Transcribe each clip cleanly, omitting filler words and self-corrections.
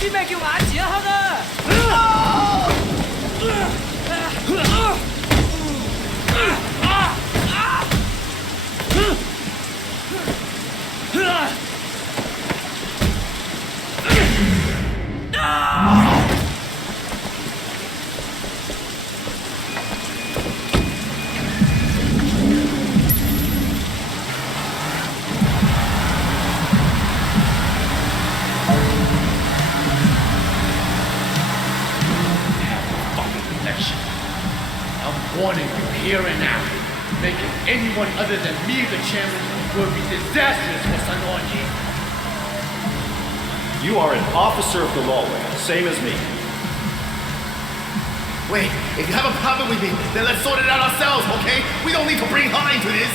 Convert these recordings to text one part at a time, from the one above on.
先咩叫眼前一黑啊！Warning you here and now. Making anyone other than me the chairman will be disastrous for Sun On Yi. You are an officer of the law, same as me. Wait, if you have a problem with me, then let's sort it out ourselves, okay? We don't need to bring her into this.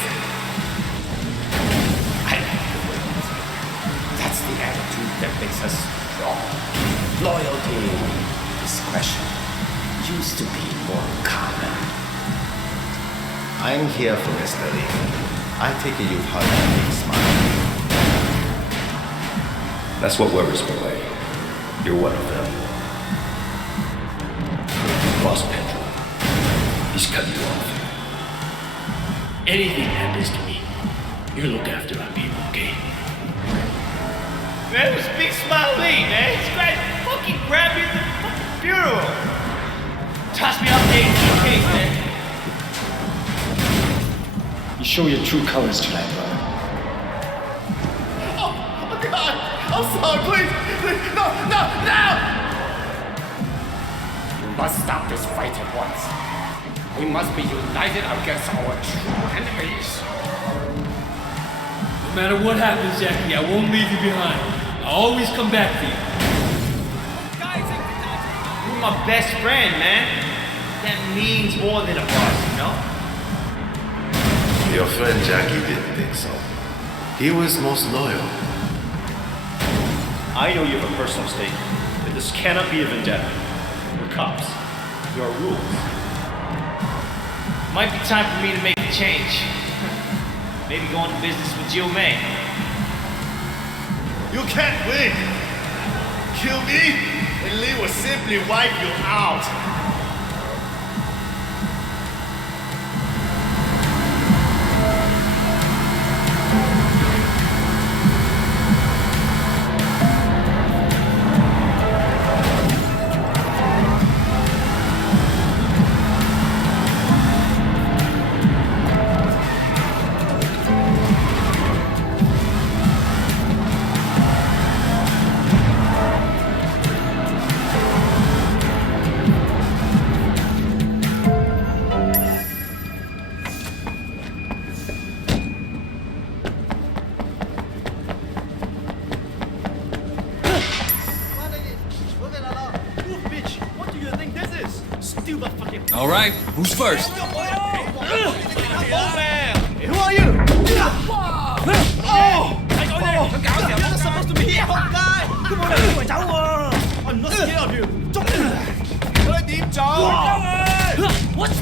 That's the attitude that makes us strong. Loyalty, discretion used to be more common. I'm here for Mr. Lee. I take it you've heard that big smile. That's what worries me, Wei. You're one of them. Boss Pedro. He's cut you off. Anything happens to me, you look after our people, okay? Man, it was Big Smile Lee, man. This guy fucking grabbed me at the fucking funeral. Toss me off the 18 case, man. You show your true colors tonight, brother. Oh God! I'm sorry, please! No! You must stop this fight at once. We must be united against our true enemies. No matter what happens, Jackie, I won't leave you behind. I'll always come back for you. You're my best friend, man. That means more than a boss, you know? Your friend Jackie didn't think so. He was most loyal. I know you have a personal stake, but this cannot be a vendetta. We're cops. There are rules. Might be time for me to make a change. Maybe go into business with Jill May. You can't win! Kill me, and Lee will simply wipe you out. All right, who's first? Who are you? You're supposed to be here, guy. Come on, I'm not scared of you. What's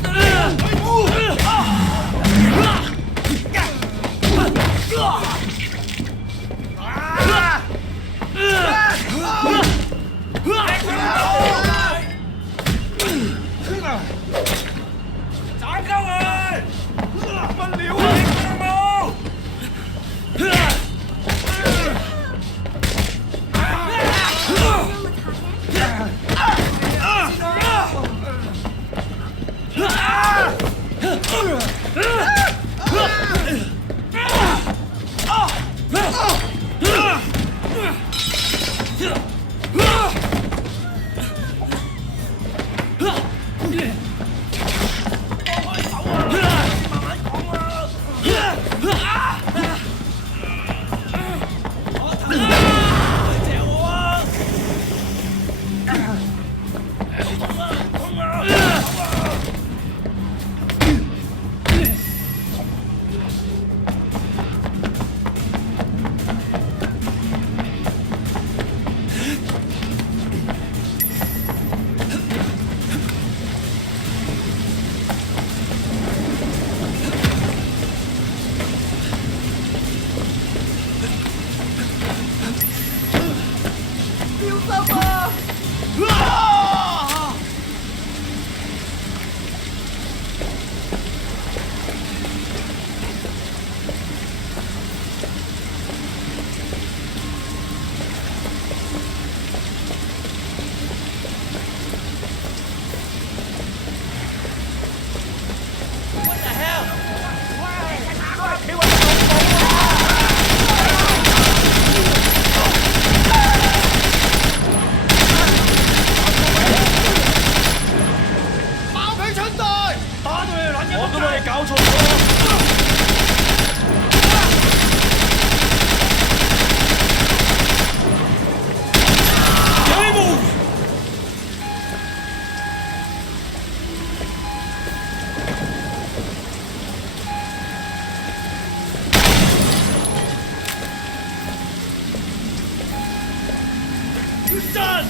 gun!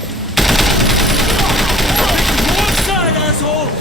Wrong side, asshole!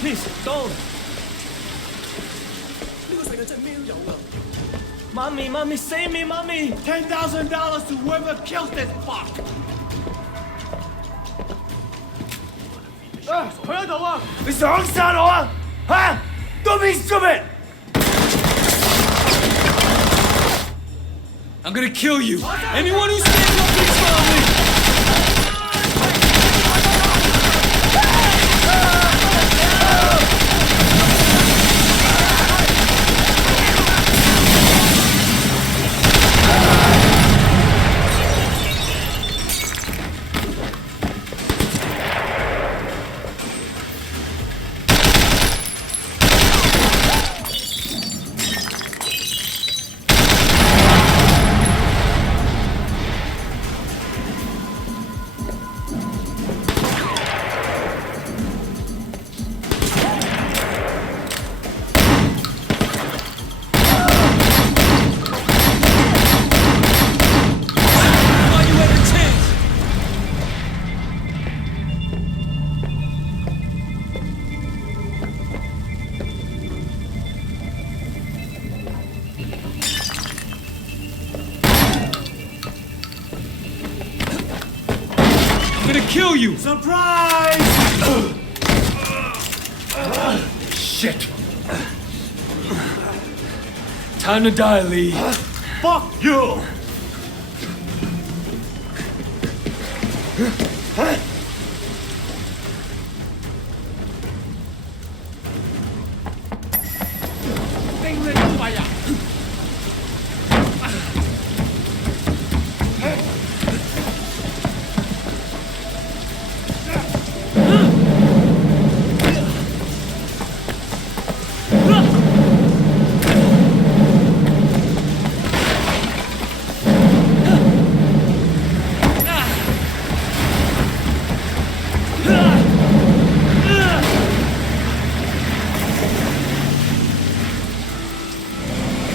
Please, don't! Mommy, save me, mommy! $10,000 to whoever kills this fuck! 佢喺度啊！你想殺我啊？嚇 ！Don't be stupid! I'm gonna kill you! Anyone who stands up in front of me! I'm gonna kill you! Surprise! Shit! Time to die, Lee. Fuck you!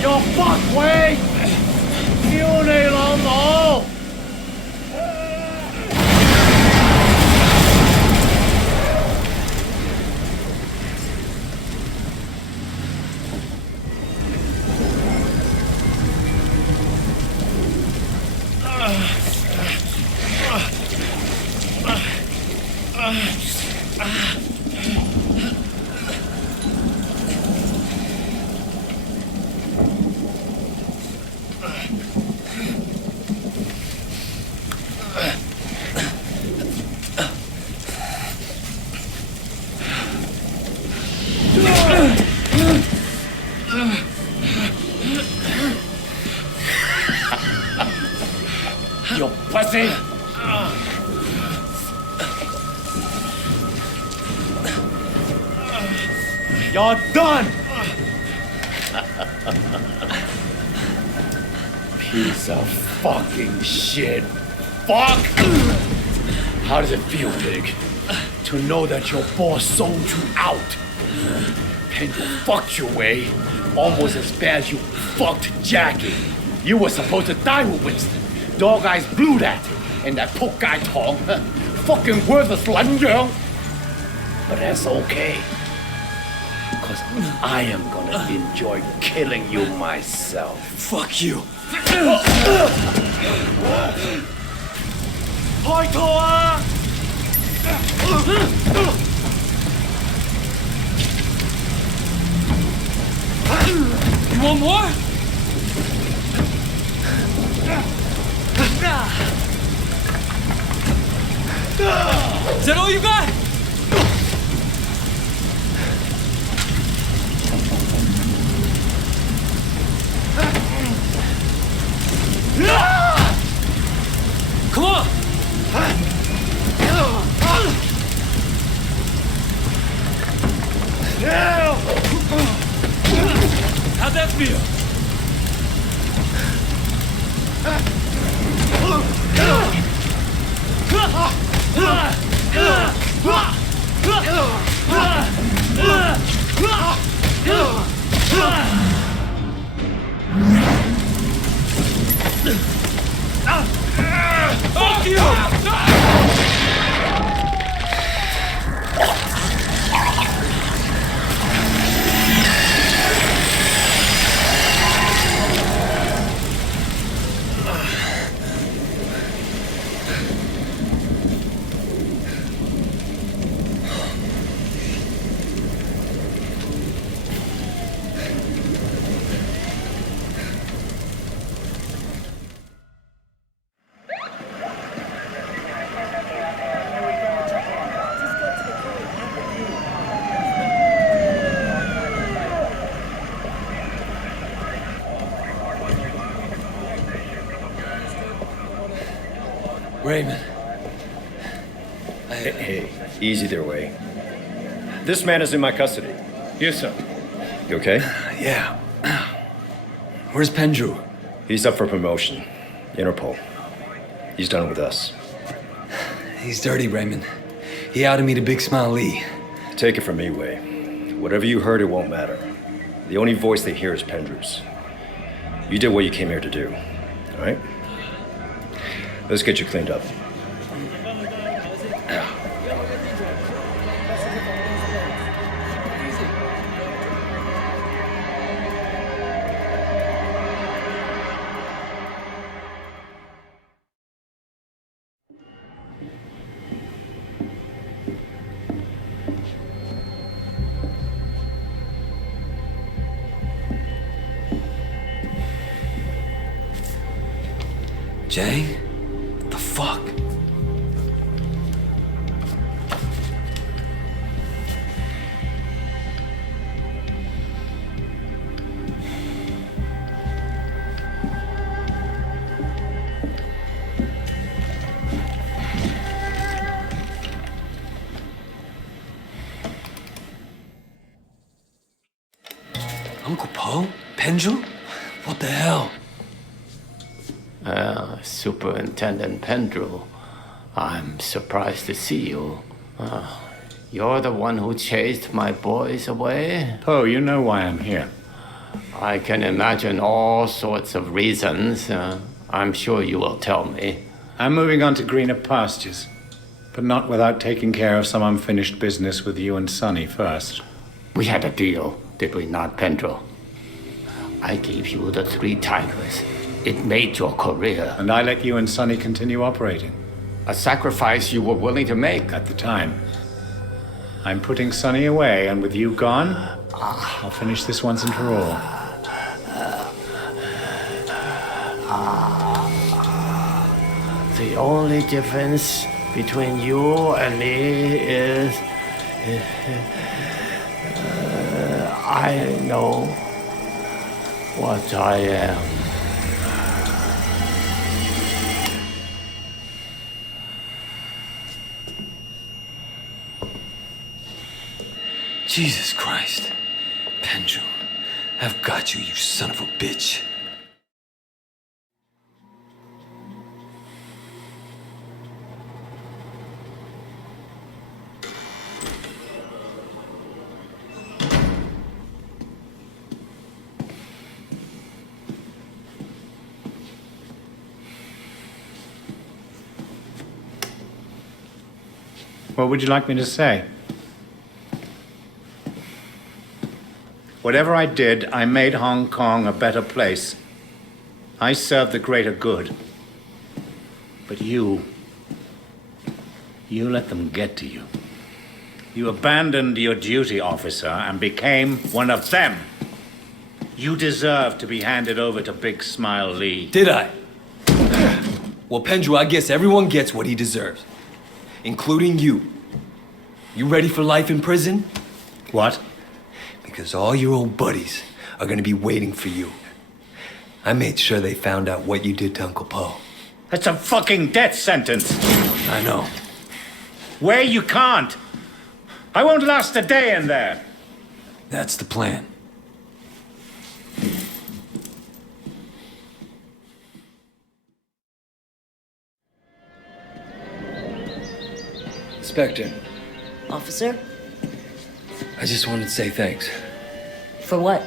Your fuck way! 屌你老母！ You're done! Piece of fucking shit. Fuck! How does it feel, Pig? To know that your boss sold you out? And you fucked your way almost as bad as you fucked Jackie. You were supposed to die with Winston. Dog Eyes blew that. And that poke guy Tong. Fucking worthless Lunjong. But that's okay. Because I am gonna enjoy killing you myself. Fuck you. 開拖啊！ You want more? Is that all you got? Come on! How'd that feel? Fuck you! Raymond. Hey, easy there, Way. This man is in my custody. Yes, sir. You okay? Yeah. Where's Pendrew? He's up for promotion. Interpol. He's done with us. He's dirty, Raymond. He outed me to Big Smile Lee. Take it from me, Way. Whatever you heard, it won't matter. The only voice they hear is Pendrew's. You did what you came here to do, all right? Let's get you cleaned up. Jay? What the fuck? Uncle Po? Pendrew? What the hell? Superintendent Pendrew, I'm surprised to see you. You're the one who chased my boys away? Poe, you know why I'm here. I can imagine all sorts of reasons. I'm sure you will tell me. I'm moving on to greener pastures, but not without taking care of some unfinished business with you and Sonny first. We had a deal, did we not, Pendrew? I gave you the 3 tigers. It made your career. And I let you and Sonny continue operating. A sacrifice you were willing to make. At the time. I'm putting Sonny away, and with you gone, I'll finish this once and for all. The only difference between you and me is... I know what I am. Jesus Christ. Pendrew, I've got you, you son of a bitch. What would you like me to say? Whatever I did, I made Hong Kong a better place. I served the greater good. But you let them get to you. You abandoned your duty, officer, and became one of them. You deserve to be handed over to Big Smile Lee. Did I? Well, Pendrew, I guess everyone gets what he deserves. Including you. You ready for life in prison? What? Because all your old buddies are gonna be waiting for you. I made sure they found out what you did to Uncle Po. That's a fucking death sentence. I know. Where you can't. I won't last a day in there. That's the plan. Inspector, Officer? I just wanted to say thanks For what?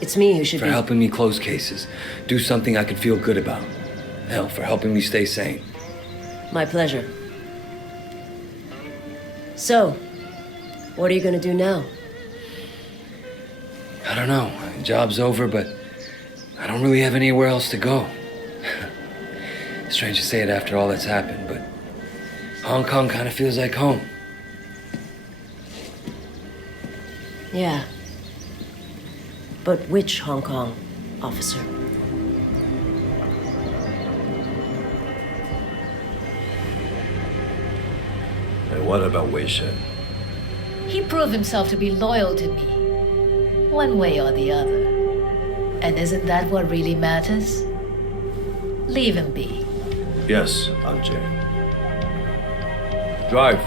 It's me who should for be... helping me close cases, do something I could feel good about. Hell, for helping me stay sane. My pleasure. So, what are you gonna do now? I don't know. Job's over, but I don't really have anywhere else to go. Strange to say it after all that's happened, but Hong Kong kind of feels like home. Yeah. But which Hong Kong, officer? And what about Wei Shen? He proved himself to be loyal to me, one way or the other. And isn't that what really matters? Leave him be. Yes, Aunt Jane. Drive.